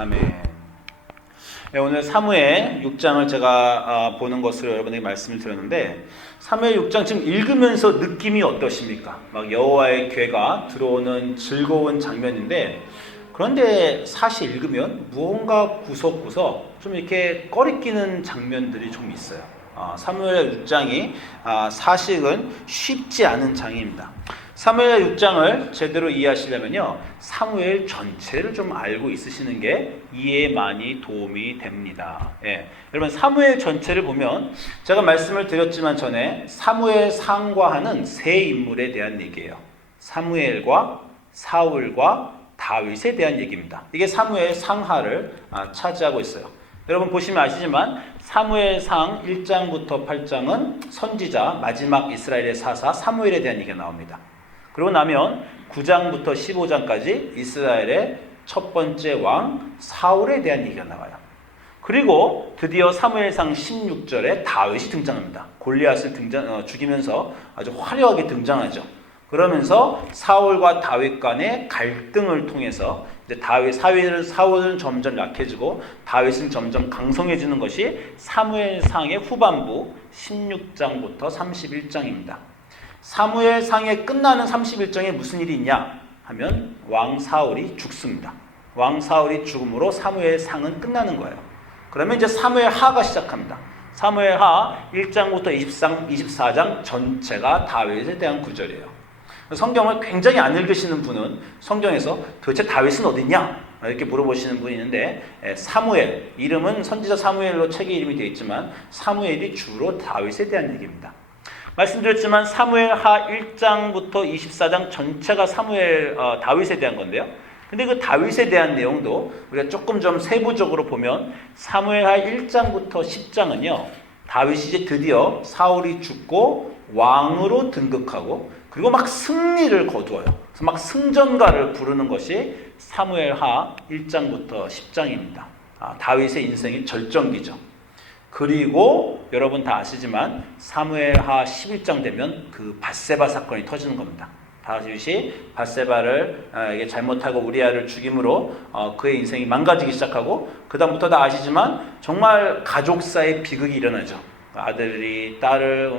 아멘. 네, 오늘 사무엘 6장을 제가 보는 것으로 여러분에게 말씀을 드렸는데, 사무엘 6장 지금 읽으면서 느낌이 어떠십니까? 막 여호와의 괴가 들어오는 즐거운 장면인데, 그런데 사실 읽으면 무언가 구석구석 좀 이렇게 꺼리끼는 장면들이 좀 있어요. 사무엘 6장이 사실은 쉽지 않은 장입니다. 사무엘 6장을 제대로 이해하시려면요, 사무엘 전체를 좀 알고 있으시는 게 이해에 많이 도움이 됩니다. 여러분, 사무엘 전체를 보면 제가 말씀을 드렸지만 전에 사무엘 상과 하는 세 인물에 대한 얘기예요. 사무엘과 사울과 다윗에 대한 얘기입니다. 이게 사무엘 상하를 차지하고 있어요. 여러분 보시면 아시지만 사무엘상 1장부터 8장은 선지자 마지막 이스라엘의 사사 사무엘에 대한 얘기가 나옵니다. 그러고 나면 9장부터 15장까지 이스라엘의 첫 번째 왕 사울에 대한 얘기가 나와요. 그리고 드디어 사무엘상 16절에 다윗이 등장합니다. 골리앗을 죽이면서 아주 화려하게 등장하죠. 그러면서 사울과 다윗 간의 갈등을 통해서 이제 사울은 점점 약해지고 다윗은 점점 강성해지는 것이 사무엘상의 후반부 16장부터 31장입니다. 사무엘상의 끝나는 31장에 무슨 일이 있냐 하면 왕 사울이 죽습니다. 왕 사울이 죽음으로 사무엘상은 끝나는 거예요. 그러면 이제 사무엘하가 시작합니다. 사무엘하 1장부터 24장 전체가 다윗에 대한 구절이에요. 성경을 굉장히 안 읽으시는 분은 성경에서 도대체 다윗은 어딨냐? 이렇게 물어보시는 분이 있는데, 사무엘, 이름은 선지자 사무엘로 책의 이름이 되어 있지만 사무엘이 주로 다윗에 대한 얘기입니다. 말씀드렸지만 사무엘하 1장부터 24장 전체가 다윗에 대한 건데요. 근데 그 다윗에 대한 내용도 우리가 조금 좀 세부적으로 보면 사무엘하 1장부터 10장은요, 다윗이 이제 드디어 사울이 죽고 왕으로 등극하고 그리고 막 승리를 거두어요. 그래서 막 승전가를 부르는 것이 사무엘하 1장부터 10장입니다. 다윗의 인생의 절정기죠. 그리고 여러분 다 아시지만 사무엘하 11장 되면 그 밧세바 사건이 터지는 겁니다. 다윗이 밧세바를 잘못하고 우리아를 죽임으로 그의 인생이 망가지기 시작하고, 그 다음부터 다 아시지만 정말 가족사의 비극이 일어나죠. 아들이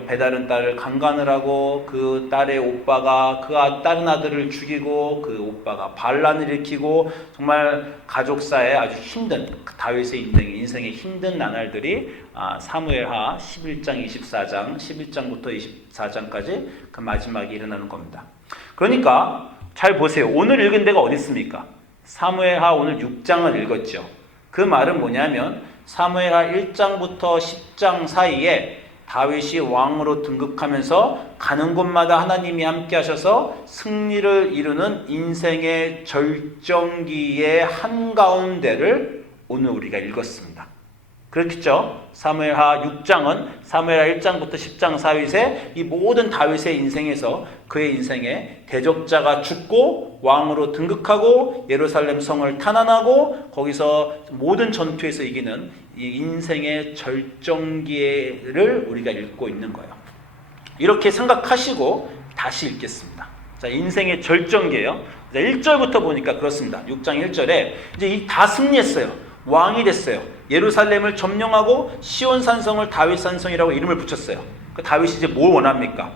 배다른 딸을 강간을 하고 그 딸의 오빠가 다른 아들을 죽이고 그 오빠가 반란을 일으키고, 정말 가족사에 아주 힘든 다윗의 인생의 힘든 나날들이 사무엘하 11장, 24장, 11장부터 24장까지 그 마지막에 일어나는 겁니다. 그러니까 잘 보세요. 오늘 읽은 데가 어디 있습니까? 사무엘하 오늘 6장을 읽었죠. 그 말은 뭐냐면 사무엘하 1장부터 10장 사이에 다윗이 왕으로 등극하면서 가는 곳마다 하나님이 함께 하셔서 승리를 이루는 인생의 절정기의 한가운데를 오늘 우리가 읽었습니다. 그렇겠죠? 사무엘하 6장은 사무엘하 1장부터 10장 사이에 이 모든 다윗의 인생에서 그의 인생에 대적자가 죽고 왕으로 등극하고 예루살렘 성을 탄환하고 거기서 모든 전투에서 이기는 이 인생의 절정기를 우리가 읽고 있는 거예요. 이렇게 생각하시고 다시 읽겠습니다. 자, 인생의 절정기예요. 1절부터 보니까 그렇습니다. 6장 1절에 이제 다 승리했어요. 왕이 됐어요. 예루살렘을 점령하고 시온 산성을 다윗 산성이라고 이름을 붙였어요. 그 다윗이 이제 뭘 원합니까?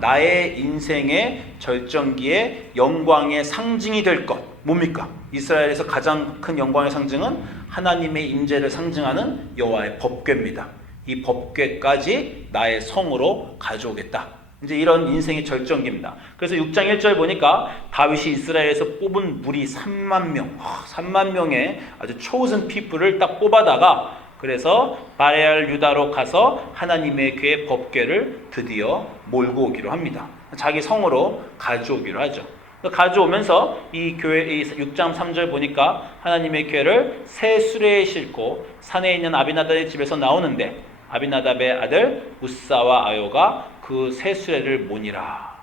나의 인생의 절정기에 영광의 상징이 될 것. 뭡니까? 이스라엘에서 가장 큰 영광의 상징은 하나님의 임재를 상징하는 여호와의 법궤입니다. 이 법궤까지 나의 성으로 가져오겠다. 이제 이런 인생의 절정기입니다. 그래서 6장 1절 보니까 다윗이 이스라엘에서 뽑은 무리 3만 명, 3만 명의 아주 chosen people을 딱 뽑아다가 그래서 바레알 유다로 가서 하나님의 궤 법궤를 드디어 몰고 오기로 합니다. 자기 성으로 가져오기로 하죠. 가져오면서 이 6장 3절 보니까 하나님의 궤를 새 수레에 싣고 산에 있는 아비나답의 집에서 나오는데 아비나답의 아들 우사와 아요가 그 새 수레를 모니라.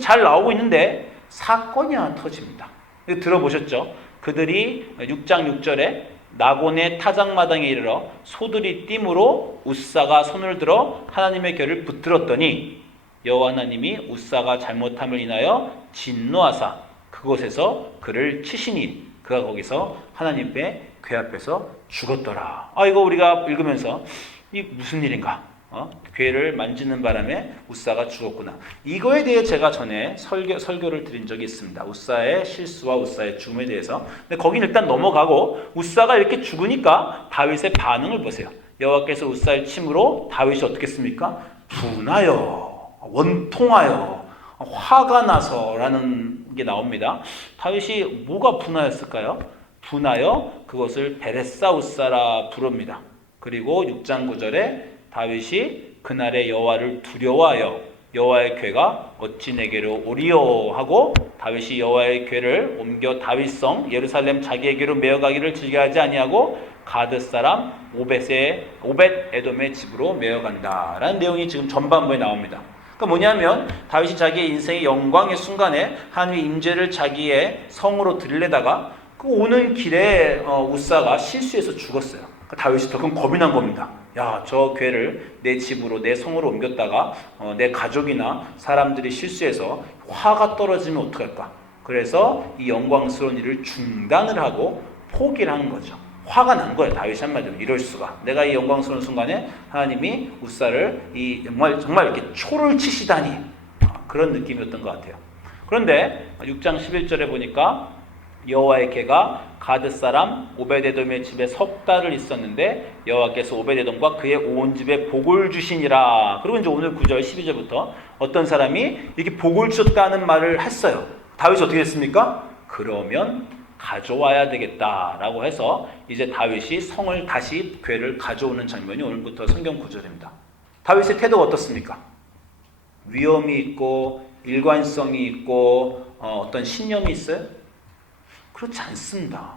잘 나오고 있는데 사건이 하나 터집니다. 들어보셨죠? 그들이 6장 6절에 나곤의 타작마당에 이르러 소들이 띠므로 우사가 손을 들어 하나님의 궤를 붙들었더니 여호와 하나님이 우사가 잘못함을 인하여 진노하사 그곳에서 그를 치시니 그가 거기서 하나님의 궤 앞에서 죽었더라. 이거 우리가 읽으면서 이 무슨 일인가? 궤를 만지는 바람에 웃사가 죽었구나. 이거에 대해 제가 전에 설교를 드린 적이 있습니다. 웃사의 실수와 웃사의 죽음에 대해서. 근데 거긴 일단 넘어가고 웃사가 이렇게 죽으니까 다윗의 반응을 보세요. 여호와께서 웃사를 침으로 다윗이 어떻게 했습니까? 분하여, 원통하여, 화가 나서라는 게 나옵니다. 다윗이 뭐가 분하였을까요? 분하여 그것을 베레사 웃사라 부릅니다. 그리고 6장 9절에 다윗이 그날의 여호와를 두려워하여 여호와의 궤가 어찌 내게로 오리요 하고 다윗이 여호와의 궤를 옮겨 다윗성 예루살렘 자기에게로 메어가기를 즐겨하지 아니하고 가드 사람 오벳 에돔의 집으로 메어간다라는 내용이 지금 전반부에 나옵니다. 그러니까 뭐냐면 다윗이 자기의 인생의 영광의 순간에 하나님의 임재를 자기의 성으로 들이려다가 그 오는 길에 웃사가 실수해서 죽었어요. 그러니까 다윗이 더 큰 겁이 난 겁니다. 야, 저 궤를 내 집으로 내 성으로 옮겼다가 내 가족이나 사람들이 실수해서 화가 떨어지면 어떡할까? 그래서 이 영광스러운 일을 중단을 하고 포기를 한 거죠. 화가 난 거예요. 다윗이 한마디로 이럴 수가. 내가 이 영광스러운 순간에 하나님이 웃사를 정말 이렇게 초를 치시다니 그런 느낌이었던 것 같아요. 그런데 6장 11절에 보니까 여호와의 궤가 가드 사람 오벳에돔의 집에 석 달을 있었는데 여호와께서 오벳에돔과 그의 온 집에 복을 주시니라. 그리고 이제 오늘 9절 12절부터 어떤 사람이 이렇게 복을 주셨다는 말을 했어요. 다윗이 어떻게 했습니까? 그러면 가져와야 되겠다라고 해서 이제 다윗이 성을 다시 궤를 가져오는 장면이 오늘부터 성경 구절입니다. 다윗의 태도가 어떻습니까? 위험이 있고 일관성이 있고 어떤 신념이 있어요? 그렇지 않습니다.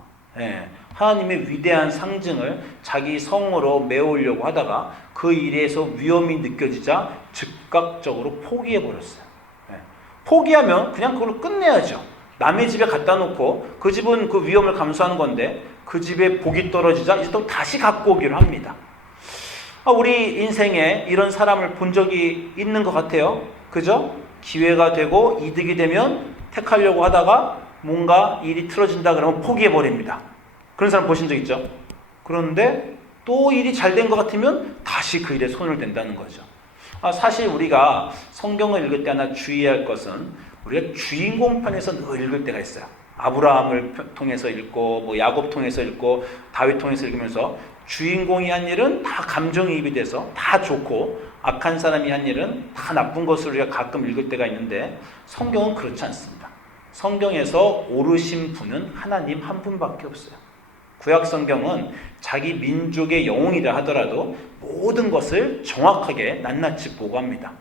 하나님의 위대한 상징을 자기 성으로 메우려고 하다가 그 일에서 위험이 느껴지자 즉각적으로 포기해버렸어요. 포기하면 그냥 그걸로 끝내야죠. 남의 집에 갖다 놓고 그 집은 그 위험을 감수하는 건데 그 집에 복이 떨어지자 이제 또 다시 갖고 오기로 합니다. 우리 인생에 이런 사람을 본 적이 있는 것 같아요. 그죠? 기회가 되고 이득이 되면 택하려고 하다가 뭔가 일이 틀어진다 그러면 포기해버립니다. 그런 사람 보신 적 있죠? 그런데 또 일이 잘 된 것 같으면 다시 그 일에 손을 댄다는 거죠. 사실 우리가 성경을 읽을 때 하나 주의할 것은 우리가 주인공 편에서 늘 읽을 때가 있어요. 아브라함을 통해서 읽고 야곱 통해서 읽고 다윗 통해서 읽으면서 주인공이 한 일은 다 감정이입이 돼서 다 좋고 악한 사람이 한 일은 다 나쁜 것을 우리가 가끔 읽을 때가 있는데 성경은 그렇지 않습니다. 성경에서 오르신 분은 하나님 한 분밖에 없어요. 구약 성경은 자기 민족의 영웅이라 하더라도 모든 것을 정확하게 낱낱이 보고합니다.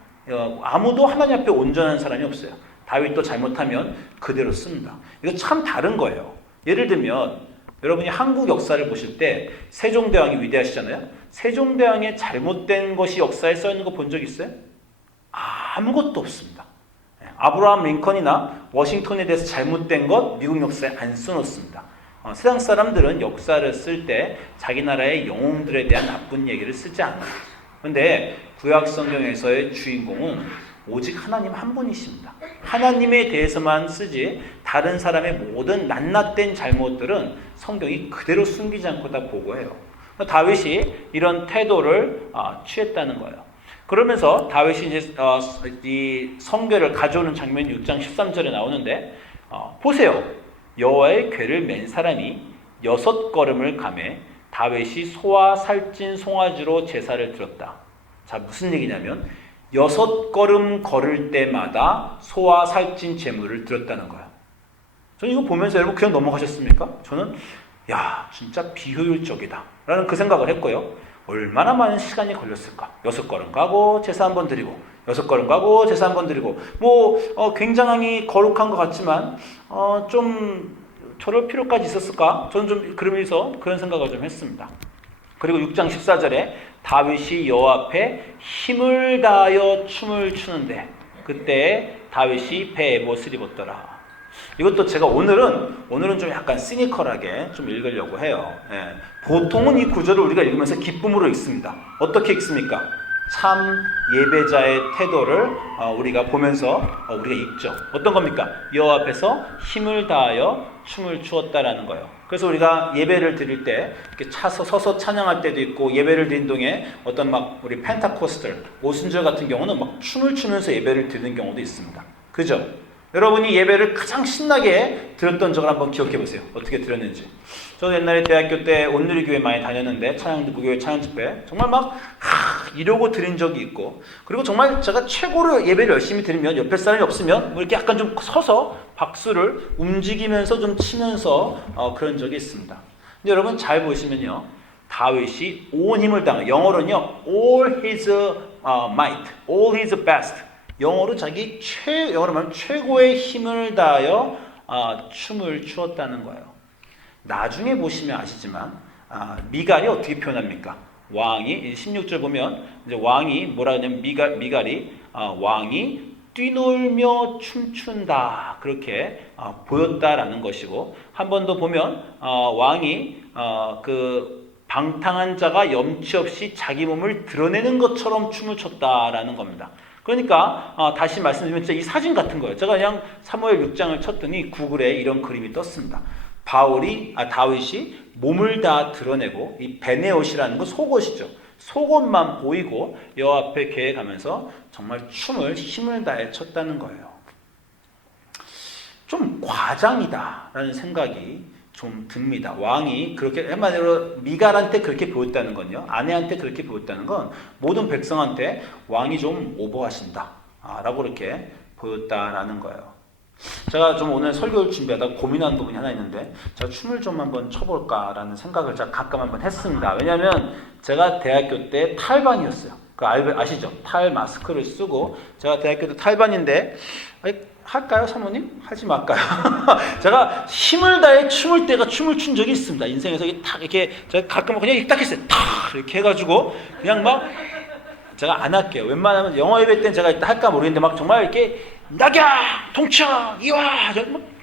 아무도 하나님 앞에 온전한 사람이 없어요. 다윗도 잘못하면 그대로 씁니다. 이거 참 다른 거예요. 예를 들면 여러분이 한국 역사를 보실 때 세종대왕이 위대하시잖아요. 세종대왕의 잘못된 것이 역사에 써있는 거 본 적 있어요? 아무것도 없습니다. 아브라함 링컨이나 워싱턴에 대해서 잘못된 것 미국 역사에 안 써놓습니다. 세상 사람들은 역사를 쓸 때 자기 나라의 영웅들에 대한 나쁜 얘기를 쓰지 않아요. 그런데 구약 성경에서의 주인공은 오직 하나님 한 분이십니다. 하나님에 대해서만 쓰지 다른 사람의 모든 낱낱된 잘못들은 성경이 그대로 숨기지 않고 다 보고해요. 다윗이 이런 태도를 취했다는 거예요. 그러면서 다윗이 이제 이 성궤를 가져오는 장면이 6장 13절에 나오는데 보세요. 여호와의 궤를 맨 사람이 6걸음을 가매 다윗이 소와 살찐 송아지로 제사를 드렸다. 자, 무슨 얘기냐면 6걸음 걸을 때마다 소와 살찐 제물을 드렸다는 거예요. 저는 이거 보면서 여러분 그냥 넘어가셨습니까? 저는 야, 진짜 비효율적이다 라는 그 생각을 했고요. 얼마나 많은 시간이 걸렸을까? 6걸음 가고 제사 한번 드리고 6걸음 가고 제사 한번 드리고 굉장히 거룩한 것 같지만 좀 저럴 필요까지 있었을까? 저는 좀 그러면서 그런 생각을 좀 했습니다. 그리고 6장 14절에 다윗이 여호와 앞에 힘을 다하여 춤을 추는데 그때 다윗이 배에 못을 입었더라. 이것도 제가 오늘은 좀 약간 시니컬하게 좀 읽으려고 해요. 보통은 이 구절을 우리가 읽으면서 기쁨으로 읽습니다. 어떻게 읽습니까? 참 예배자의 태도를 우리가 보면서 우리가 읽죠. 어떤 겁니까? 여호와 앞에서 힘을 다하여 춤을 추었다라는 거예요. 그래서 우리가 예배를 드릴 때 이렇게 서서 찬양할 때도 있고 예배를 드린 동에 어떤 막 우리 펜타코스털 오순절 같은 경우는 막 춤을 추면서 예배를 드리는 경우도 있습니다. 그죠? 여러분이 예배를 가장 신나게 드렸던 적을 한번 기억해 보세요. 어떻게 드렸는지. 저도 옛날에 대학교 때 온누리교회 많이 다녔는데 무교회 찬양 집회 정말 막 이러고 드린 적이 있고, 그리고 정말 제가 최고로 예배를 열심히 드리면 옆에 사람이 없으면 뭐 이렇게 약간 좀 서서 박수를 움직이면서 좀 치면서 그런 적이 있습니다. 근데 여러분 잘 보시면요, 다윗이 온 힘을 다한, 영어로는요 all his might, all his best, 영어로 영어로 말하면 최고의 힘을 다하여 춤을 추었다는 거예요. 나중에 보시면 아시지만 미갈이 어떻게 표현합니까? 왕이 16절 보면 이제 왕이 뭐라 하냐면 미갈이 왕이 뛰놀며 춤춘다 그렇게 보였다라는 것이고, 한 번 더 보면 왕이 그 방탕한 자가 염치 없이 자기 몸을 드러내는 것처럼 춤을 췄다라는 겁니다. 그러니까 다시 말씀드리면 진짜 이 사진 같은 거예요. 제가 그냥 사무엘 6장을 쳤더니 구글에 이런 그림이 떴습니다. 다윗이 몸을 다 드러내고, 이 베네옷이라는 건 속옷이죠. 속옷만 보이고 여호와 앞에 계획하면서 정말 춤을 힘을 다해 췄다는 거예요. 좀 과장이다라는 생각이 좀 듭니다. 왕이 그렇게, 한마디로 미갈한테 그렇게 보였다는 건요, 아내한테 그렇게 보였다는 건 모든 백성한테 왕이 좀 오버하신다 라고 이렇게 보였다라는 거예요. 제가 좀 오늘 설교를 준비하다가 고민한 부분이 하나 있는데, 제가 춤을 좀 한번 춰볼까라는 생각을 제가 가끔 한번 했습니다. 왜냐하면 제가 대학교 때 탈반이었어요. 아시죠? 탈 마스크를 쓰고, 제가 대학교 때 탈반인데, 할까요, 사모님? 하지 말까요? 제가 힘을 다해 춤을 춘 적이 있습니다. 인생에서 이렇게 제가 가끔 그냥 딱 했어요. 탁 이렇게 해가지고 그냥 막, 제가 안 할게요. 웬만하면 영어 예배 때는 제가 할까 모르겠는데 막 정말 이렇게 낙야, 동청, 이와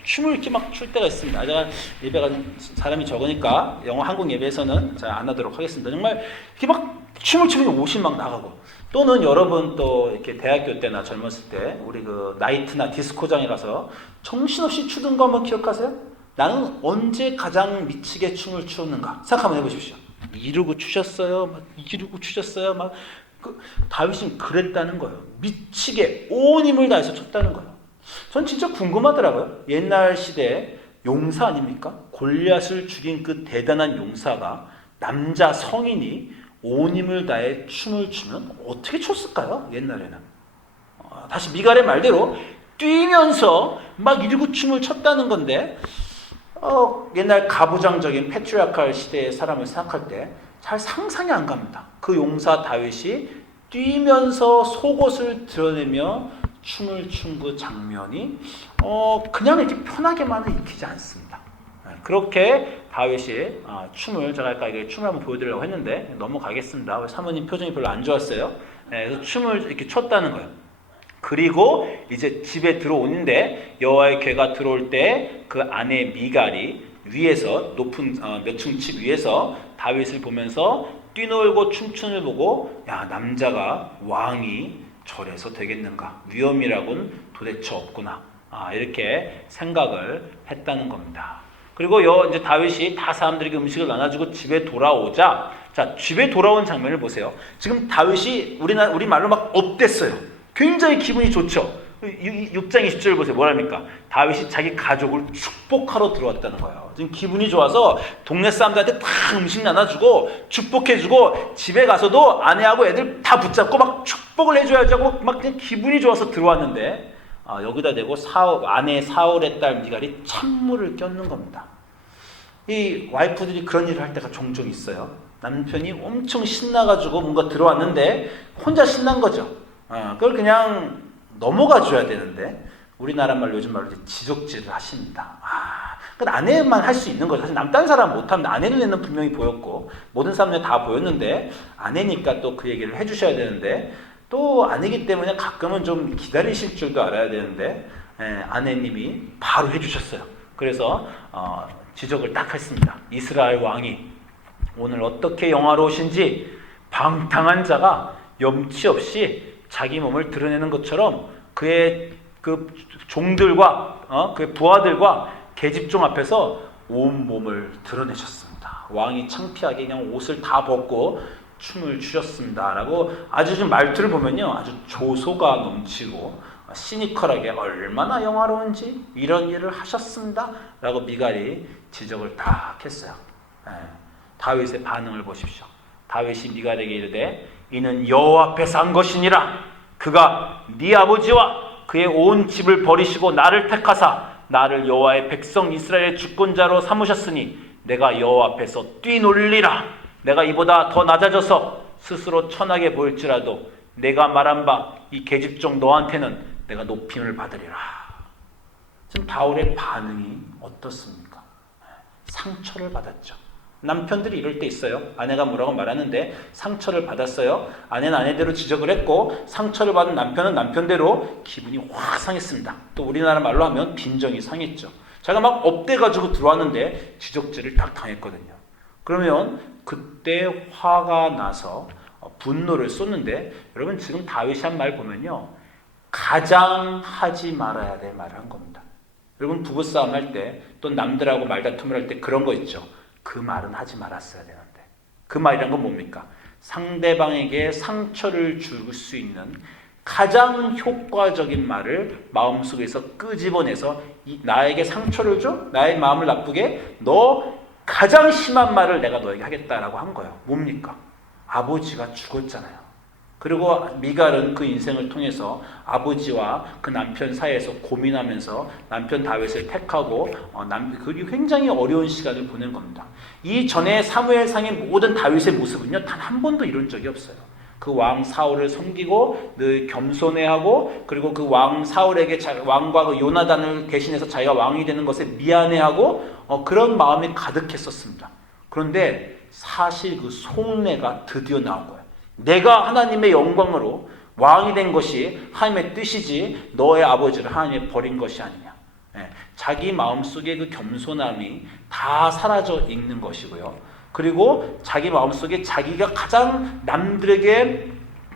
춤을 이렇게 막 출 때가 있습니다. 제가 예배가 사람이 적으니까 한국 예배에서는 제가 안 하도록 하겠습니다. 정말 이렇게 막 춤을 추면 옷이 막 나가고, 또는 여러분 또 이렇게 대학교 때나 젊었을 때 우리 그 나이트나 디스코장에 가서 정신없이 추던 거 한번 기억하세요? 나는 언제 가장 미치게 춤을 추었는가 생각 한번 해보십시오. 이러고 추셨어요? 다윗은 그랬다는 거예요. 미치게 온 힘을 다해서 췄다는 거예요. 전 진짜 궁금하더라고요. 옛날 시대에 용사 아닙니까? 골리앗을 죽인 그 대단한 용사가, 남자 성인이 온 힘을 다해 춤을 추면 어떻게 췄을까요? 옛날에는. 다시 미갈의 말대로 뛰면서 막 이러고 춤을 췄다는 건데, 옛날 가부장적인 패트리아칼 시대의 사람을 생각할 때 잘 상상이 안 갑니다. 그 용사 다윗이 뛰면서 속옷을 드러내며 춤을 춘 그 장면이 그냥 이렇게 편하게만은 익히지 않습니다. 그렇게 다윗이 춤을, 제가 아까 춤을 한번 보여드리려고 했는데 넘어가겠습니다. 사모님 표정이 별로 안 좋았어요. 그래서 춤을 이렇게 췄다는 거예요. 그리고 이제 집에 들어오는데 여호와의 궤가 들어올 때 그 아내 미갈이 위에서 높은 몇 층 집 위에서 다윗을 보면서 뛰놀고 춤추는 보고, 야, 남자가 왕이 저래서 되겠는가, 위험이라고는 도대체 없구나, 이렇게 생각을 했다는 겁니다. 그리고 이제 다윗이 다 사람들에게 음식을 나눠주고 집에 돌아오자, 자, 집에 돌아온 장면을 보세요. 지금 다윗이 우리 말로 막 업됐어요. 굉장히 기분이 좋죠. 6장 20절 보세요. 뭐랍니까? 다윗이 자기 가족을 축복하러 들어왔다는 거예요. 지금 기분이 좋아서 동네 사람들한테 다 음식 나눠주고 축복해주고, 집에 가서도 아내하고 애들 다 붙잡고 막 축복을 해줘야지 하고 막 그냥 기분이 좋아서 들어왔는데, 여기다 대고 아내 사울의 딸 미갈이 찬물을 꼈는 겁니다. 이 와이프들이 그런 일을 할 때가 종종 있어요. 남편이 엄청 신나가지고 뭔가 들어왔는데 혼자 신난 거죠. 그걸 그냥 넘어가 줘야 되는데, 우리나라 말로 요즘 말로 지적질을 하십니다. 그건 아내만 할 수 있는 거죠. 사실 다른 사람 못하면 아내 눈에는 분명히 보였고 모든 사람들 다 보였는데, 아내니까 또 그 얘기를 해주셔야 되는데, 또 아내기 때문에 가끔은 좀 기다리실 줄도 알아야 되는데, 아내님이 바로 해주셨어요. 그래서 지적을 딱 했습니다. 이스라엘 왕이 오늘 어떻게 영화로우신지, 방탕한 자가 염치 없이 자기 몸을 드러내는 것처럼 그의 그 종들과 그의 부하들과 계집종 앞에서 온몸을 드러내셨습니다. 왕이 창피하게 그냥 옷을 다 벗고 춤을 추셨습니다. 라고 아주 좀 말투를 보면요, 아주 조소가 넘치고 시니컬하게 얼마나 영화로운지 이런 일을 하셨습니다. 라고 미갈이 지적을 딱 했어요. 다윗의 반응을 보십시오. 다윗이 미갈에게 이르되 이는 여호와 앞에서 한 것이니라. 그가 네 아버지와 그의 온 집을 버리시고 나를 택하사 나를 여호와의 백성 이스라엘의 주권자로 삼으셨으니 내가 여호와 앞에서 뛰놀리라. 내가 이보다 더 낮아져서 스스로 천하게 보일지라도 내가 말한 바 이 계집종 너한테는 내가 높임을 받으리라. 지금 바울의 반응이 어떻습니까? 상처를 받았죠. 남편들이 이럴 때 있어요. 아내가 뭐라고 말하는데 상처를 받았어요. 아내는 아내대로 지적을 했고 상처를 받은 남편은 남편대로 기분이 확 상했습니다. 또 우리나라 말로 하면 빈정이 상했죠. 자기가 막 업돼가지고 들어왔는데 지적질을 딱 당했거든요. 그러면 그때 화가 나서 분노를 쏟는데, 여러분 지금 다윗이 한 말 보면요, 가장 하지 말아야 될 말을 한 겁니다. 여러분 부부싸움 할 때 또 남들하고 말다툼을 할 때 그런 거 있죠. 그 말은 하지 말았어야 되는데. 그 말이란 건 뭡니까? 상대방에게 상처를 줄 수 있는 가장 효과적인 말을 마음속에서 끄집어내서 나에게 상처를 줘? 나의 마음을 나쁘게? 너 가장 심한 말을 내가 너에게 하겠다라고 한 거예요. 뭡니까? 아버지가 죽었잖아요. 그리고 미갈은 그 인생을 통해서 아버지와 그 남편 사이에서 고민하면서 남편 다윗을 택하고 그게 굉장히 어려운 시간을 보낸 겁니다. 이 전에 사무엘상의 모든 다윗의 모습은요, 단 한 번도 이런 적이 없어요. 그 왕 사울을 섬기고 늘 겸손해하고, 그리고 그 왕 사울에게 왕과 그 요나단을 대신해서 자기가 왕이 되는 것에 미안해하고 그런 마음이 가득했었습니다. 그런데 사실 그 속내가 드디어 나온 거예요. 내가 하나님의 영광으로 왕이 된 것이 하나님의 뜻이지 너의 아버지를 하나님이 버린 것이 아니냐. 자기 마음속에 그 겸손함이 다 사라져 있는 것이고요. 그리고 자기 마음속에 자기가 가장 남들에게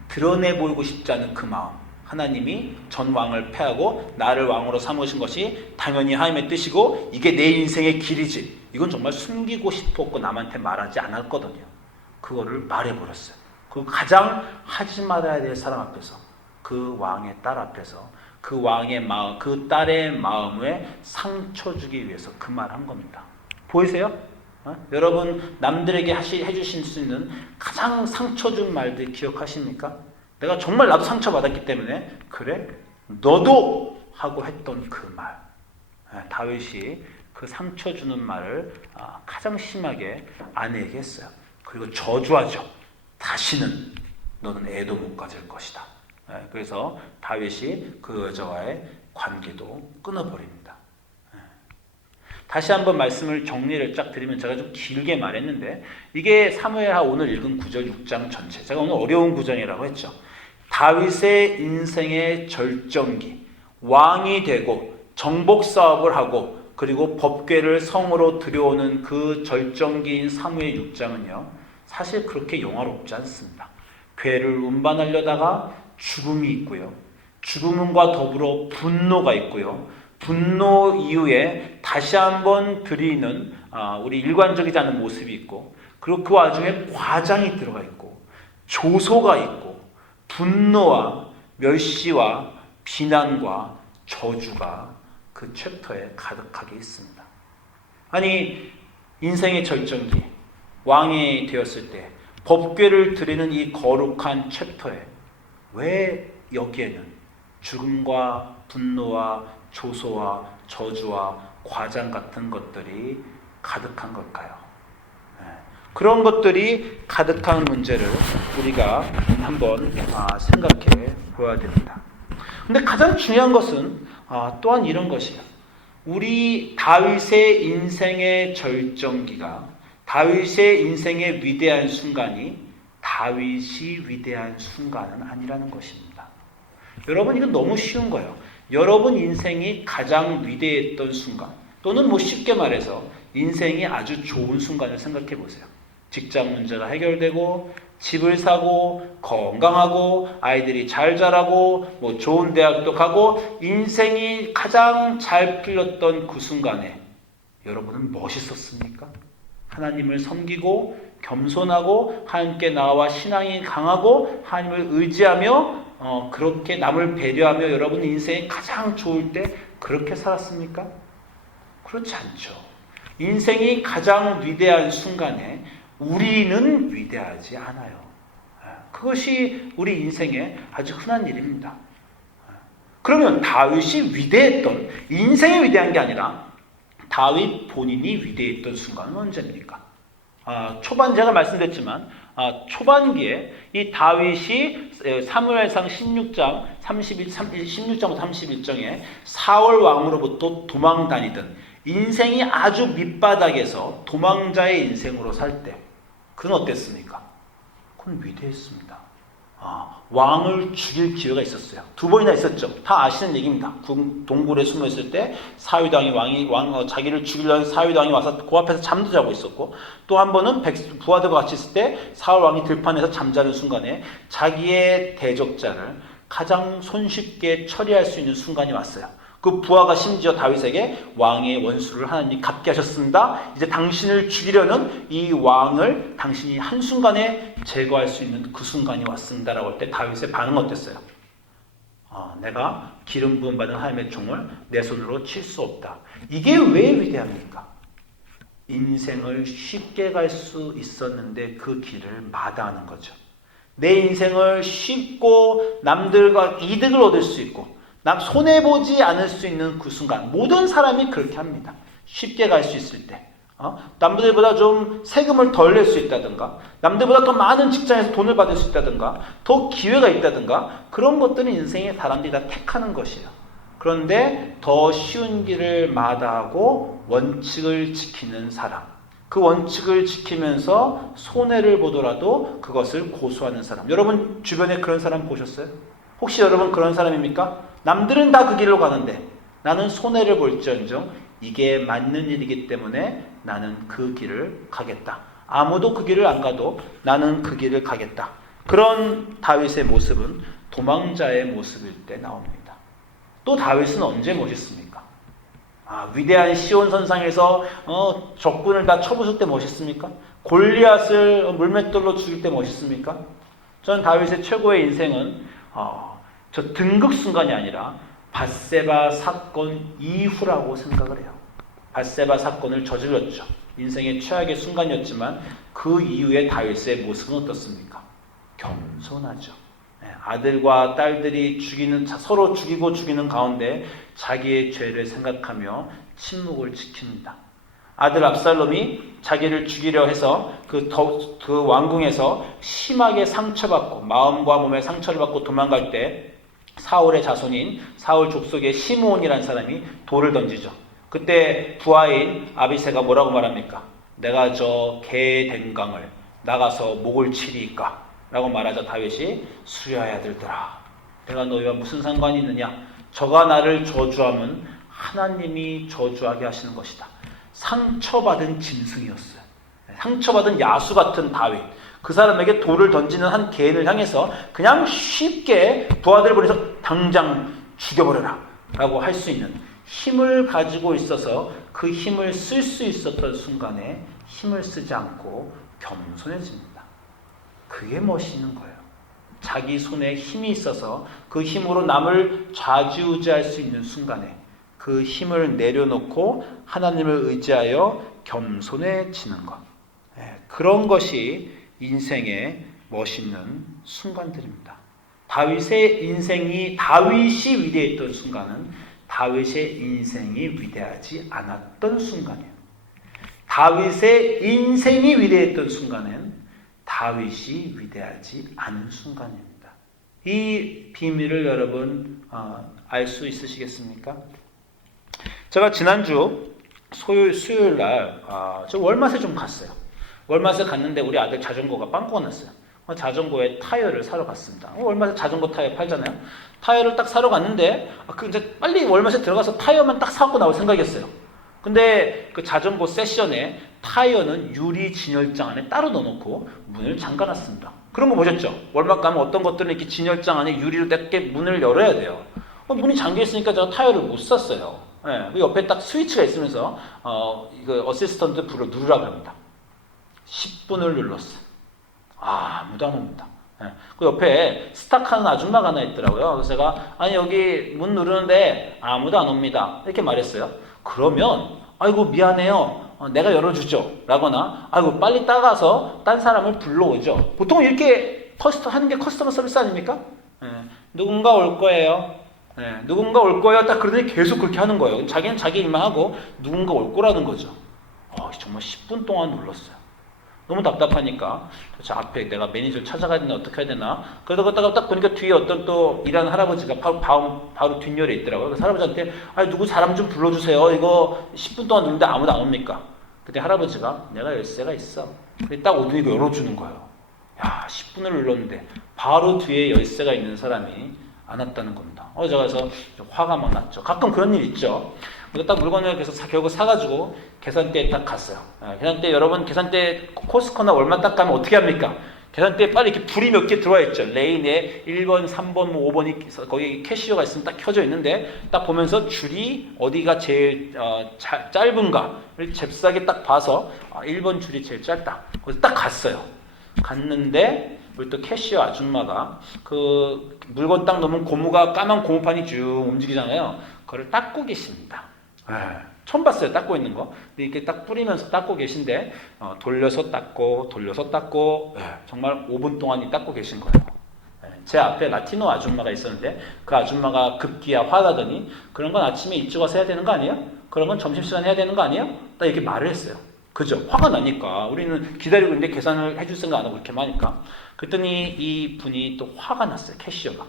드러내 보이고 싶지 않은 그 마음, 하나님이 전 왕을 패하고 나를 왕으로 삼으신 것이 당연히 하나님의 뜻이고 이게 내 인생의 길이지, 이건 정말 숨기고 싶었고 남한테 말하지 않았거든요. 그거를 말해버렸어요. 그 가장 하지 말아야 될 사람 앞에서, 그 왕의 딸 앞에서, 그 왕의 마음, 그 딸의 마음에 상처 주기 위해서 그 말 한 겁니다. 보이세요? 여러분 남들에게 해주실 수 있는 가장 상처 준 말들 기억하십니까? 내가 정말 나도 상처받았기 때문에 그래? 너도 하고 했던 그 말. 다윗이 그 상처 주는 말을 가장 심하게 아내에게 했어요. 그리고 저주하죠. 다시는 너는 애도 못 가질 것이다. 그래서 다윗이 그 여자와의 관계도 끊어버립니다. 다시 한번 말씀을 정리를 쫙 드리면, 제가 좀 길게 말했는데 이게 사무엘하 오늘 읽은 9절 6장 전체, 제가 오늘 어려운 구절이라고 했죠. 다윗의 인생의 절정기, 왕이 되고 정복 사업을 하고 그리고 법궤를 성으로 들여오는 그 절정기인 사무엘 6장은요 사실 그렇게 영화롭지 않습니다. 궤를 운반하려다가 죽음이 있고요, 죽음과 더불어 분노가 있고요, 분노 이후에 다시 한번 드리는 우리 일관적이지 않은 모습이 있고, 그리고 그 와중에 과장이 들어가 있고 조소가 있고 분노와 멸시와 비난과 저주가 그 챕터에 가득하게 있습니다. 아니 인생의 절정기, 왕이 되었을 때 법궤를 드리는 이 거룩한 챕터에 왜 여기에는 죽음과 분노와 조소와 저주와 과장 같은 것들이 가득한 걸까요? 그런 것들이 가득한 문제를 우리가 한번 생각해 보아야 됩니다. 근데 가장 중요한 것은 또한 이런 것이에요. 우리 다윗의 인생의 절정기가, 다윗의 인생의 위대한 순간이 다윗이 위대한 순간은 아니라는 것입니다. 여러분 이건 너무 쉬운 거예요. 여러분 인생이 가장 위대했던 순간, 또는 쉽게 말해서 인생이 아주 좋은 순간을 생각해 보세요. 직장 문제가 해결되고 집을 사고 건강하고 아이들이 잘 자라고 좋은 대학도 가고 인생이 가장 잘 풀렸던 그 순간에 여러분은 멋있었습니까? 하나님을 섬기고 겸손하고 하나님께 나와 신앙이 강하고 하나님을 의지하며 그렇게 남을 배려하며 여러분 인생이 가장 좋을 때 그렇게 살았습니까? 그렇지 않죠. 인생이 가장 위대한 순간에 우리는 위대하지 않아요. 그것이 우리 인생의 아주 흔한 일입니다. 그러면 다윗이 위대했던, 인생이 위대한 게 아니라 다윗 본인이 위대했던 순간은 언제입니까? 초반 제가 말씀드렸지만 초반기에 이 다윗이 사무엘상 16장 16장부터 31장에 사울 왕으로부터 도망 다니던 인생이 아주 밑바닥에서 도망자의 인생으로 살 때 그건 어땠습니까? 그건 위대했습니다. 왕을 죽일 기회가 있었어요. 2번이나 있었죠. 다 아시는 얘기입니다. 동굴에 숨어 있을 때 사위당이 자기를 죽이려는 사위당이 와서 그 앞에서 잠도 자고 있었고, 또 한 번은 부하들과 같이 있을 때 사울 왕이 들판에서 잠자는 순간에 자기의 대적자를 가장 손쉽게 처리할 수 있는 순간이 왔어요. 그 부하가 심지어 다윗에게 왕의 원수를 하나님 갚게 하셨습니다. 이제 당신을 죽이려는 이 왕을 당신이 한순간에 제거할 수 있는 그 순간이 왔습니다라고 할 때 다윗의 반응 어땠어요? 내가 기름 부음 받은 하나님의 종을 내 손으로 칠 수 없다. 이게 왜 위대합니까? 인생을 쉽게 갈 수 있었는데 그 길을 마다하는 거죠. 내 인생을 쉽고 남들과 이득을 얻을 수 있고 남 손해보지 않을 수 있는 그 순간, 모든 사람이 그렇게 합니다. 쉽게 갈 수 있을 때 남들보다 좀 세금을 덜 낼 수 있다든가, 남들보다 더 많은 직장에서 돈을 받을 수 있다든가, 더 기회가 있다든가, 그런 것들은 인생의 사람들이 다 택하는 것이에요. 그런데 더 쉬운 길을 마다하고 원칙을 지키는 사람, 그 원칙을 지키면서 손해를 보더라도 그것을 고수하는 사람, 여러분 주변에 그런 사람 보셨어요? 혹시 여러분 그런 사람입니까? 남들은 다 그 길로 가는데 나는 손해를 볼지언정 이게 맞는 일이기 때문에 나는 그 길을 가겠다. 아무도 그 길을 안 가도 나는 그 길을 가겠다. 그런 다윗의 모습은 도망자의 모습일 때 나옵니다. 또 다윗은 언제 멋있습니까? 위대한 시온 선상에서 적군을 다 쳐부술 때 멋있습니까? 골리앗을 물맷돌로 죽일 때 멋있습니까? 저는 다윗의 최고의 인생은 저 등극 순간이 아니라 밧세바 사건 이후라고 생각을 해요. 밧세바 사건을 저질렀죠. 인생의 최악의 순간이었지만 그 이후에 다윗의 모습은 어떻습니까? 겸손하죠. 아들과 딸들이 서로 죽이고 죽이는 가운데 자기의 죄를 생각하며 침묵을 지킵니다. 아들 압살롬이 자기를 죽이려 해서 그 왕궁에서 심하게 상처받고 마음과 몸에 상처를 받고 도망갈 때 사울의 자손인 사울 족속의 시므온이라는 사람이 돌을 던지죠. 그때 부하인 아비새가 뭐라고 말합니까? 내가 저 개 댕강을 나가서 목을 치리이까? 라고 말하자 다윗이 수리아의 아들들아, 내가 너희와 무슨 상관이 있느냐? 저가 나를 저주하면 하나님이 저주하게 하시는 것이다. 상처받은 짐승이었어요. 상처받은 야수 같은 다윗, 그 사람에게 돌을 던지는 한 개인을 향해서 그냥 쉽게 부하들 보내서 당장 죽여버려라 라고 할 수 있는 힘을 가지고 있어서 그 힘을 쓸 수 있었던 순간에 힘을 쓰지 않고 겸손해집니다. 그게 멋있는 거예요. 자기 손에 힘이 있어서 그 힘으로 남을 좌지우지할 수 있는 순간에 그 힘을 내려놓고 하나님을 의지하여 겸손해지는 것, 그런 것이 인생의 멋있는 순간들입니다. 다윗이 위대했던 순간은 다윗의 인생이 위대하지 않았던 순간이에요. 다윗의 인생이 위대했던 순간은 다윗이 위대하지 않은 순간입니다. 이 비밀을 여러분 알 수 있으시겠습니까? 제가 지난주 수요일 날 저 월마트에 좀 갔어요. 월마트에 갔는데 우리 아들 자전거가 빵꾸가 났어요. 자전거에 타이어를 사러 갔습니다. 월마트에 자전거 타이어 팔잖아요. 타이어를 딱 사러 갔는데 이제 빨리 월마트에 들어가서 타이어만 딱 사고 나올 생각이었어요. 근데 그 자전거 세션에 타이어는 유리 진열장 안에 따로 넣어놓고 문을 잠가놨습니다. 그런 거 보셨죠? 월마트 가면 어떤 것들은 이렇게 진열장 안에 유리로 떼게 문을 열어야 돼요. 문이 잠겨있으니까 제가 타이어를 못 샀어요. 예, 그 옆에 딱 스위치가 있으면서 이거 어시스턴트 불을 누르라고 합니다. 10분을 눌렀어요. 아무도 안 옵니다. 예, 그 옆에 스탁하는 아줌마가 하나 있더라고요. 그래서 제가 아니 여기 문 누르는데 아무도 안 옵니다. 이렇게 말했어요. 그러면 아이고 미안해요. 내가 열어주죠. 라거나 아이고 빨리 따가서 딴 사람을 불러오죠. 보통 이렇게 하는 게 커스터머 서비스 아닙니까? 예, 누군가 올 거예요. 네, 누군가 올 거예요. 딱 그러더니 계속 그렇게 하는 거예요. 자기는 자기 일만 하고 누군가 올 거라는 거죠. 정말 10분 동안 눌렀어요. 너무 답답하니까 저 앞에 내가 매니저를 찾아가야 되나 어떻게 해야 되나 그러다가 딱 보니까 뒤에 어떤 또 일하는 할아버지가 바로 뒷열에 있더라고요. 그래서 할아버지한테 누구 사람 좀 불러주세요. 이거 10분 동안 누르는데 아무도 안 옵니까? 그때 할아버지가 내가 열쇠가 있어. 그래 딱 오더니 이거 열어주는 거예요. 야 10분을 눌렀는데 바로 뒤에 열쇠가 있는 사람이 안 왔다는 겁니다. 제가 그래서 화가 막 났죠. 가끔 그런 일 있죠. 그래서 딱 물건을 그래서 결국 사가지고 계산대에 딱 갔어요. 계산대 여러분 계산대 코스코나 월마트 딱 가면 어떻게 합니까? 계산대에 빨리 이렇게 불이 몇 개 들어와 있죠. 레인에 1번, 3번, 5번이 거기 캐시어가 있으면 딱 켜져 있는데 딱 보면서 줄이 어디가 제일 짧은가를 잽싸게 딱 봐서 1번 줄이 제일 짧다. 그래서 딱 갔어요. 갔는데 우리 또 캐시어 아줌마가 그 물건 딱 넣으면 고무가 까만 고무판이 쭉 움직이잖아요. 그걸 닦고 계십니다. 처음 봤어요. 닦고 있는 거. 근데 이렇게 딱 뿌리면서 닦고 계신데 돌려서 닦고 정말 5분 동안 닦고 계신 거예요. 제 앞에 라티노 아줌마가 있었는데 그 아줌마가 급기야 화나더니 그런 건 아침에 일찍 와서 해야 되는 거 아니에요? 그런 건 점심시간에 해야 되는 거 아니에요? 딱 이렇게 말을 했어요. 그죠? 화가 나니까 우리는 기다리고 있는데 계산을 해줄 생각 안 하고 이렇게 하니까 그랬더니 이 분이 또 화가 났어요. 캐시어가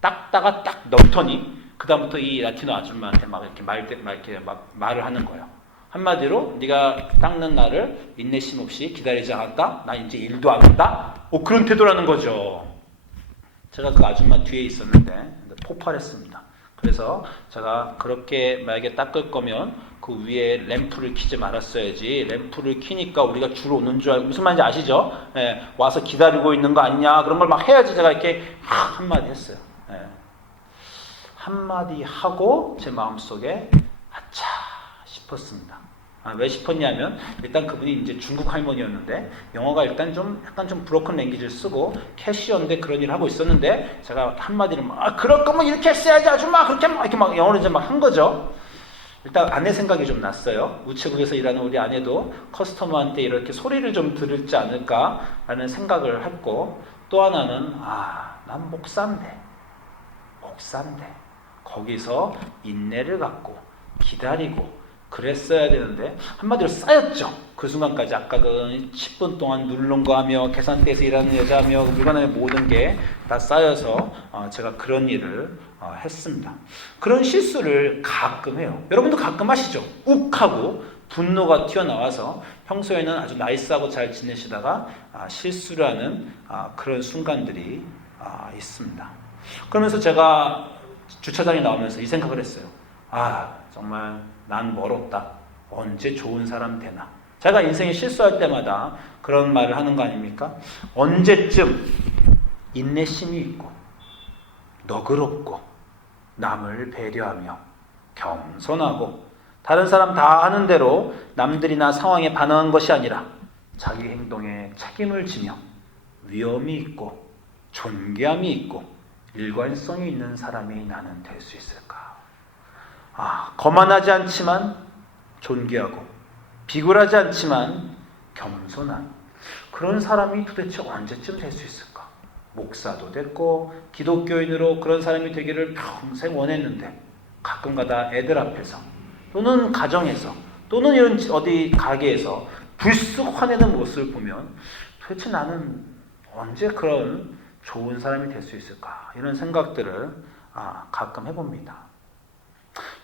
닦다가 딱 넣더니 그 다음부터 이 라티노 아줌마한테 막 이렇게 말을 하는 거예요. 한마디로 네가 닦는 날을 인내심 없이 기다리지 않았다. 나 이제 일도 안 한다. 그런 태도라는 거죠. 제가 그 아줌마 뒤에 있었는데 폭발했습니다. 그래서 제가 그렇게 만약에 닦을 거면 그 위에 램프를 켜지 말았어야지. 램프를 켜니까 우리가 줄 오는 줄 알고 무슨 말인지 아시죠? 와서 기다리고 있는 거 아니냐 그런 걸 막 해야지 제가 이렇게 한마디 했어요. 한마디 하고 제 마음속에 아차 싶었습니다. 왜 싶었냐면 일단 그분이 이제 중국 할머니였는데 영어가 일단 약간 좀 브로큰 랭귀지를 쓰고 캐시어인데 그런 일을 하고 있었는데 제가 한마디로 그럴 거면 이렇게 써야지 아줌마 그렇게 이렇게 막 영어를 이제 막 한 거죠. 일단 아내 생각이 좀 났어요. 우체국에서 일하는 우리 아내도 커스터머한테 이렇게 소리를 좀 들을지 않을까라는 생각을 했고 또 하나는 난 목사인데 거기서 인내를 갖고 기다리고 그랬어야 되는데 한마디로 쌓였죠. 그 순간까지 아까 그 10분 동안 누른 거 하며 계산대에서 일하는 여자며 물건의 모든 게 다 쌓여서 제가 그런 일을 했습니다. 그런 실수를 가끔 해요. 여러분도 가끔 하시죠. 욱하고 분노가 튀어나와서 평소에는 아주 나이스하고 잘 지내시다가 실수를 하는 그런 순간들이 있습니다. 그러면서 제가 주차장에 나오면서 이 생각을 했어요. 정말 난 멀었다. 언제 좋은 사람 되나. 제가 인생에 실수할 때마다 그런 말을 하는 거 아닙니까? 언제쯤 인내심이 있고 너그럽고 남을 배려하며 겸손하고 다른 사람 다 하는 대로 남들이나 상황에 반응한 것이 아니라 자기 행동에 책임을 지며 위엄이 있고 존귀함이 있고 일관성이 있는 사람이 나는 될 수 있을까? 거만하지 않지만 존귀하고 비굴하지 않지만 겸손한 그런 사람이 도대체 언제쯤 될 수 있을까? 목사도 됐고 기독교인으로 그런 사람이 되기를 평생 원했는데 가끔가다 애들 앞에서 또는 가정에서 또는 이런 어디 가게에서 불쑥 화내는 모습을 보면 도대체 나는 언제 그런 좋은 사람이 될 수 있을까? 이런 생각들을 가끔 해봅니다.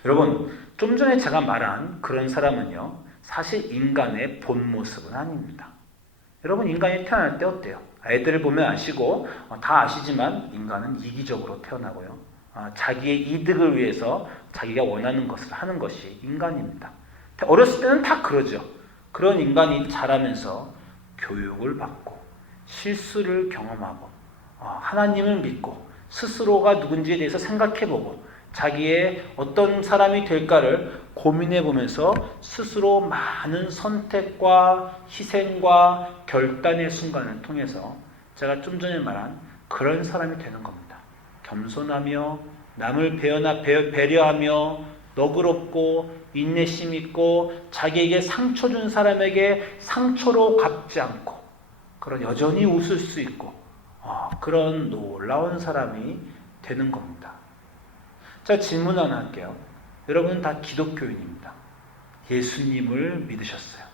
여러분, 좀 전에 제가 말한 그런 사람은요, 사실 인간의 본 모습은 아닙니다. 여러분, 인간이 태어날 때 어때요? 애들을 보면 아시고 다 아시지만 인간은 이기적으로 태어나고요. 자기의 이득을 위해서 자기가 원하는 것을 하는 것이 인간입니다. 어렸을 때는 다 그러죠. 그런 인간이 자라면서 교육을 받고 실수를 경험하고 하나님을 믿고 스스로가 누군지에 대해서 생각해보고 자기의 어떤 사람이 될까를 고민해 보면서 스스로 많은 선택과 희생과 결단의 순간을 통해서 제가 좀 전에 말한 그런 사람이 되는 겁니다. 겸손하며 남을 배려하며 너그럽고 인내심 있고 자기에게 상처 준 사람에게 상처로 갚지 않고 그런 여전히 웃을 수 있고 그런 놀라운 사람이 되는 겁니다. 자, 질문 하나 할게요. 여러분은 다 기독교인입니다. 예수님을 믿으셨어요.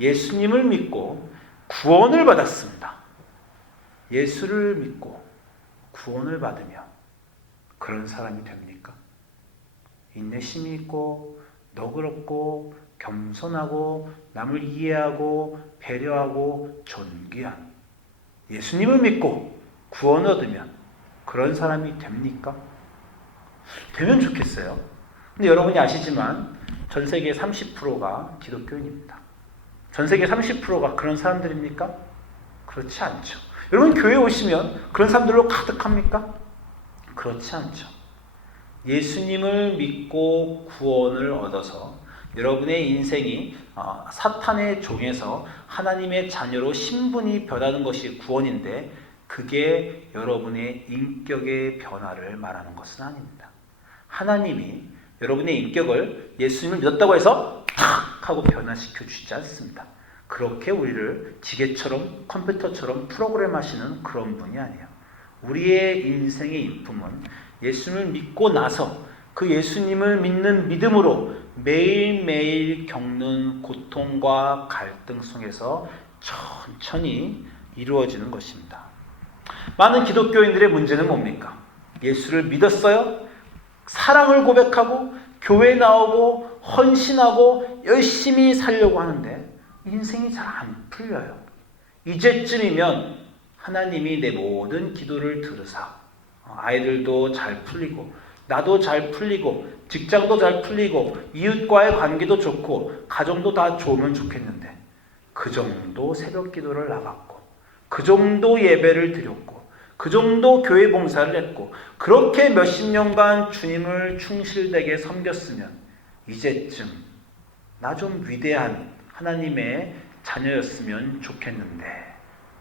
예수님을 믿고 구원을 받았습니다. 예수를 믿고 구원을 받으면 그런 사람이 됩니까? 인내심이 있고 너그럽고 겸손하고 남을 이해하고 배려하고 존귀한 예수님을 믿고 구원 얻으면 그런 사람이 됩니까? 되면 좋겠어요. 근데 여러분이 아시지만 전 세계 30%가 기독교인입니다. 전 세계 30%가 그런 사람들입니까? 그렇지 않죠. 여러분 교회 오시면 그런 사람들로 가득합니까? 그렇지 않죠. 예수님을 믿고 구원을 얻어서 여러분의 인생이 사탄의 종에서 하나님의 자녀로 신분이 변하는 것이 구원인데 그게 여러분의 인격의 변화를 말하는 것은 아닙니다. 하나님이 여러분의 인격을 예수님을 믿었다고 해서 탁 하고 변화시켜 주시지 않습니다. 그렇게 우리를 기계처럼 컴퓨터처럼 프로그램하시는 그런 분이 아니에요. 우리의 인생의 인품은 예수님을 믿고 나서 그 예수님을 믿는 믿음으로 매일매일 겪는 고통과 갈등 속에서 천천히 이루어지는 것입니다. 많은 기독교인들의 문제는 뭡니까? 예수를 믿었어요. 사랑을 고백하고 교회 나오고 헌신하고 열심히 살려고 하는데 인생이 잘 안 풀려요. 이제쯤이면 하나님이 내 모든 기도를 들으사 아이들도 잘 풀리고 나도 잘 풀리고 직장도 잘 풀리고 이웃과의 관계도 좋고 가정도 다 좋으면 좋겠는데 그 정도 새벽 기도를 나갔고 그 정도 예배를 드렸고 그 정도 교회 봉사를 했고 그렇게 몇십 년간 주님을 충실되게 섬겼으면 이제쯤 나 좀 위대한 하나님의 자녀였으면 좋겠는데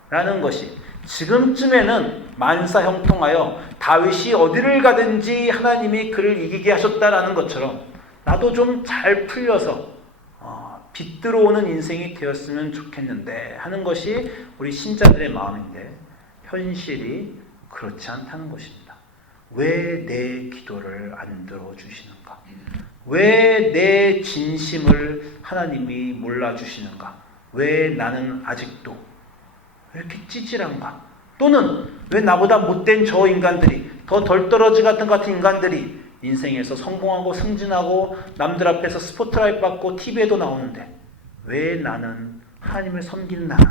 라는 것이 지금쯤에는 만사형통하여 다윗이 어디를 가든지 하나님이 그를 이기게 하셨다라는 것처럼 나도 좀 잘 풀려서 빛 들어오는 인생이 되었으면 좋겠는데 하는 것이 우리 신자들의 마음인데 현실이 그렇지 않다는 것입니다. 왜 내 기도를 안 들어주시는가? 왜 내 진심을 하나님이 몰라주시는가? 왜 나는 아직도 왜 이렇게 찌질한가? 또는 왜 나보다 못된 저 인간들이 더 덜 떨어지 같은 인간들이 인생에서 성공하고 승진하고 남들 앞에서 스포트라이트 받고 TV에도 나오는데 왜 나는 하나님을 섬기는 나는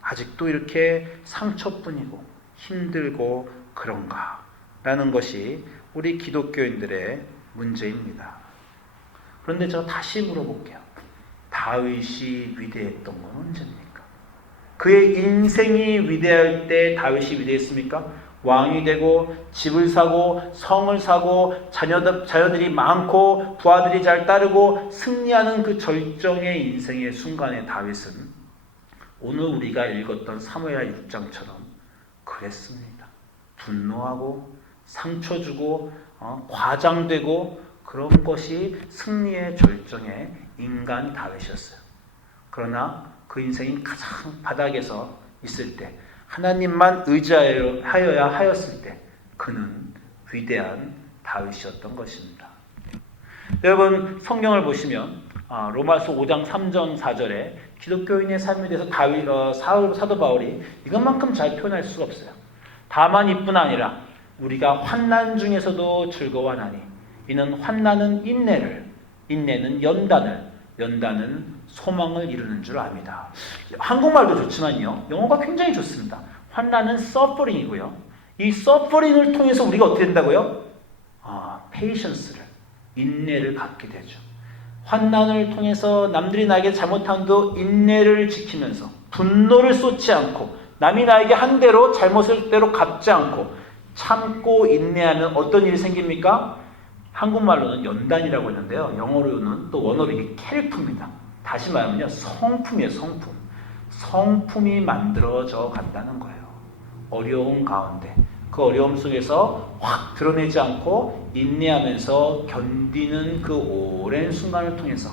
아직도 이렇게 상처뿐이고 힘들고 그런가? 라는 것이 우리 기독교인들의 문제입니다. 그런데 제가 다시 물어볼게요. 다윗이 위대했던 건 언제입니까? 그의 인생이 위대할 때 다윗이 위대했습니까? 왕이 되고 집을 사고 성을 사고 자녀들이 많고 부하들이 잘 따르고 승리하는 그 절정의 인생의 순간에 다윗은 오늘 우리가 읽었던 사무엘 6장처럼 그랬습니다. 분노하고 상처 주고 과장되고 그런 것이 승리의 절정의 인간 다윗이었어요. 그러나 그 인생이 가장 바닥에서 있을 때 하나님만 의지하여야 하였을 때 그는 위대한 다윗이었던 것입니다. 여러분 성경을 보시면 로마서 5장 3절 4절에 기독교인의 삶에 대해서 사도 바울이 이것만큼 잘 표현할 수가 없어요. 다만 이뿐 아니라 우리가 환난 중에서도 즐거워하나니 이는 환난은 인내를 인내는 연단은 소망을 이루는 줄 압니다. 한국말도 좋지만요. 영어가 굉장히 좋습니다. 환난은 suffering이고요. 이 suffering을 통해서 우리가 어떻게 된다고요? patience를, 인내를 갖게 되죠. 환난을 통해서 남들이 나에게 잘못한도 인내를 지키면서 분노를 쏟지 않고 남이 나에게 한 대로 잘못을 대로 갚지 않고 참고 인내하면 어떤 일이 생깁니까? 한국말로는 연단이라고 했는데요. 영어로는 또 원어로 캐릭터입니다. 다시 말하면요, 성품이에요. 성품. 성품이 만들어져 간다는 거예요. 어려움 가운데 그 어려움 속에서 확 드러내지 않고 인내하면서 견디는 그 오랜 순간을 통해서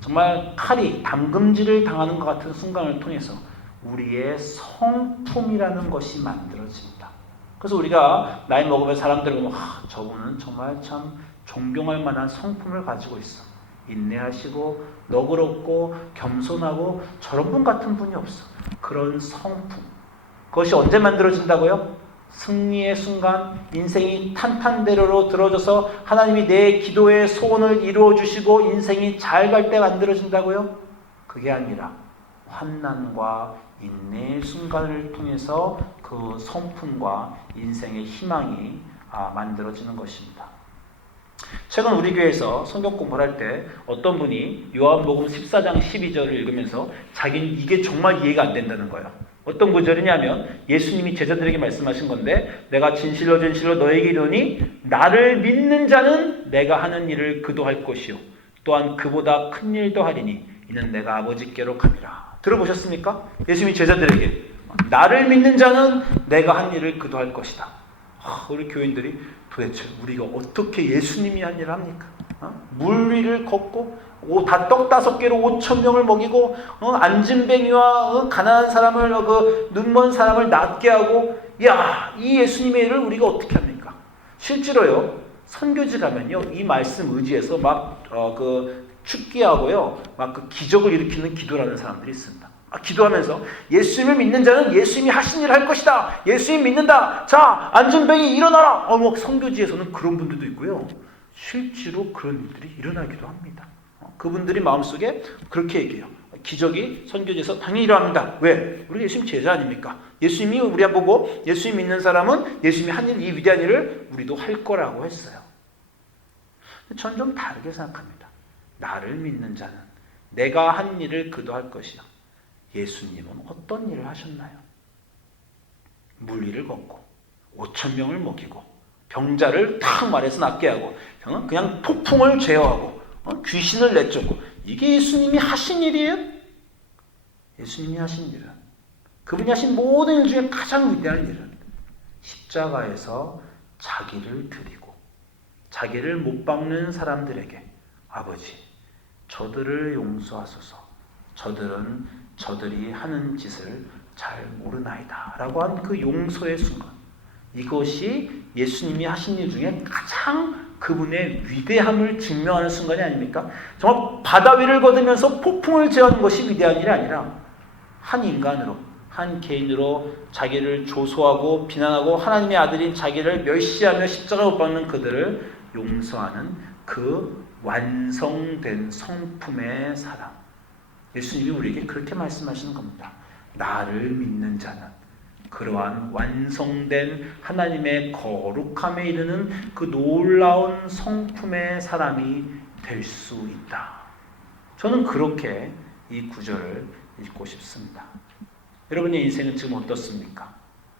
정말 칼이 담금질을 당하는 것 같은 순간을 통해서 우리의 성품이라는 것이 만들어집니다. 그래서 우리가 나이 먹으면 사람들 보면 저분은 정말 참 존경할 만한 성품을 가지고 있어. 인내하시고 너그럽고 겸손하고 저런 분 같은 분이 없어. 그런 성품. 그것이 언제 만들어진다고요? 승리의 순간, 인생이 탄탄대로로 들어져서 하나님이 내 기도의 소원을 이루어 주시고 인생이 잘 갈 때 만들어진다고요? 그게 아니라 환난과 인내의 순간을 통해서 그 성품과 인생의 희망이 만들어지는 것입니다. 최근 우리 교회에서 성경 공부를 할 때 어떤 분이 요한복음 14장 12절을 읽으면서 자기는 이게 정말 이해가 안 된다는 거예요. 어떤 구절이냐면 예수님이 제자들에게 말씀하신 건데 내가 진실로 진실로 너에게 이르노니 나를 믿는 자는 내가 하는 일을 그도 할 것이요 또한 그보다 큰 일도 하리니 이는 내가 아버지께로 가리라. 들어보셨습니까? 예수님이 제자들에게 나를 믿는 자는 내가 한 일을 그도 할 것이다. 우리 교인들이 도대체 우리가 어떻게 예수님이 한 일을 합니까? 물 위를 걷고 다 떡 5개로 5,000명을 먹이고 안진뱅이와 가난한 사람을 눈먼 사람을 낫게 하고 이 예수님의 일을 우리가 어떻게 합니까? 실제로요 선교지 가면요 이 말씀 의지해서 축기하고요 그 기적을 일으키는 기도라는 사람들이 있습니다. 기도하면서 예수님을 믿는 자는 예수님이 하신 일을 할 것이다. 예수님 믿는다. 자, 안진뱅이 일어나라. 선교지에서는 그런 분들도 있고요. 실제로 그런 일들이 일어나기도 합니다. 그분들이 마음속에 그렇게 얘기해요. 기적이 선교지에서 당연히 일어납니다. 왜? 우리 예수님 제자 아닙니까? 예수님이 우리 보고 예수님 믿는 사람은 예수님이 한 일, 이 위대한 일을 우리도 할 거라고 했어요. 전 좀 다르게 생각합니다. 나를 믿는 자는 내가 한 일을 그도 할 것이요. 예수님은 어떤 일을 하셨나요? 물 위를 걷고 5,000명을 먹이고 병자를 탁 말해서 낫게 하고 그냥 폭풍을 제어하고 귀신을 내쫓고 이게 예수님이 하신 일이에요? 예수님이 하신 일은 그분이 하신 모든 일 중에 가장 위대한 일은 십자가에서 자기를 드리고 자기를 못 박는 사람들에게 아버지 저들을 용서하소서 저들은 저들이 하는 짓을 잘 모르나이다 라고 한 그 용서의 순간 이것이 예수님이 하신 일 중에 가장 그분의 위대함을 증명하는 순간이 아닙니까? 정말 바다 위를 걷으면서 폭풍을 제어하는 것이 위대한 일이 아니라 한 인간으로 한 개인으로 자기를 조소하고 비난하고 하나님의 아들인 자기를 멸시하며 십자가에 못 박는 그들을 용서하는 그 완성된 성품의 사람 예수님이 우리에게 그렇게 말씀하시는 겁니다. 나를 믿는 자는 그러한 완성된 하나님의 거룩함에 이르는 그 놀라운 성품의 사람이 될 수 있다. 저는 그렇게 이 구절을 읽고 싶습니다. 여러분의 인생은 지금 어떻습니까?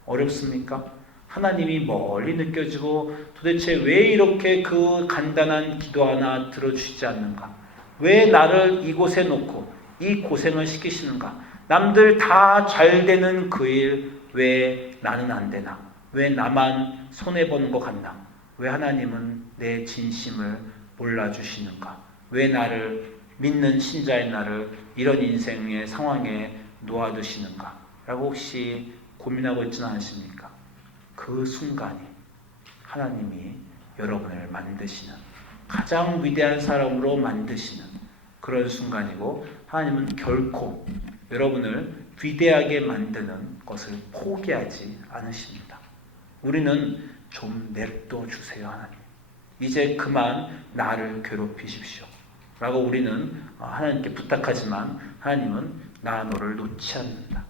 어렵습니까? 하나님이 멀리 느껴지고 도대체 왜 이렇게 그 간단한 기도 하나 들어주시지 않는가? 왜 나를 이곳에 놓고 이 고생을 시키시는가? 남들 다 잘 되는 그 일 왜 나는 안 되나? 왜 나만 손해보는 것 같나? 왜 하나님은 내 진심을 몰라주시는가? 왜 나를 믿는 신자의 나를 이런 인생의 상황에 놓아두시는가? 라고 혹시 고민하고 있지는 않으십니까? 그 순간이 하나님이 여러분을 만드시는 가장 위대한 사람으로 만드시는 그런 순간이고 하나님은 결코 여러분을 위대하게 만드는 것을 포기하지 않으십니다. 우리는 좀 냅둬 주세요 하나님. 이제 그만 나를 괴롭히십시오. 라고 우리는 하나님께 부탁하지만 하나님은 나 너를 놓지 않는다.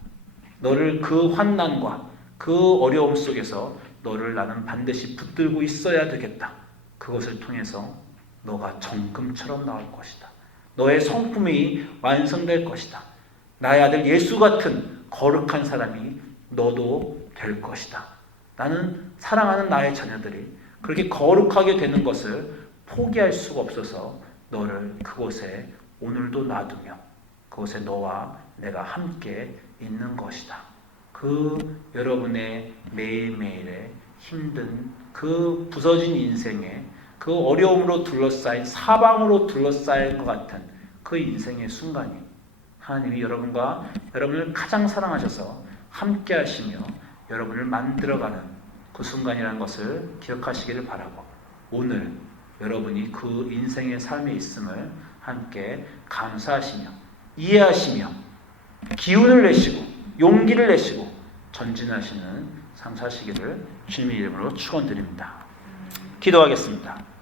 너를 그 환난과 그 어려움 속에서 너를 나는 반드시 붙들고 있어야 되겠다. 그것을 통해서 너가 정금처럼 나올 것이다. 너의 성품이 완성될 것이다. 나의 아들 예수 같은 거룩한 사람이 너도 될 것이다. 나는 사랑하는 나의 자녀들이 그렇게 거룩하게 되는 것을 포기할 수가 없어서 너를 그곳에 오늘도 놔두며 그곳에 너와 내가 함께 있는 것이다. 그 여러분의 매일매일의 힘든 그 부서진 인생에 그 어려움으로 둘러싸인 사방으로 둘러싸인 것 같은 그 인생의 순간이 하나님이 여러분과 여러분을 가장 사랑하셔서 함께 하시며 여러분을 만들어가는 그 순간이라는 것을 기억하시기를 바라고 오늘 여러분이 그 인생의 삶에 있음을 함께 감사하시며 이해하시며 기운을 내시고 용기를 내시고 전진하시는 삶 사시기를 주님의 이름으로 축원드립니다. 기도하겠습니다.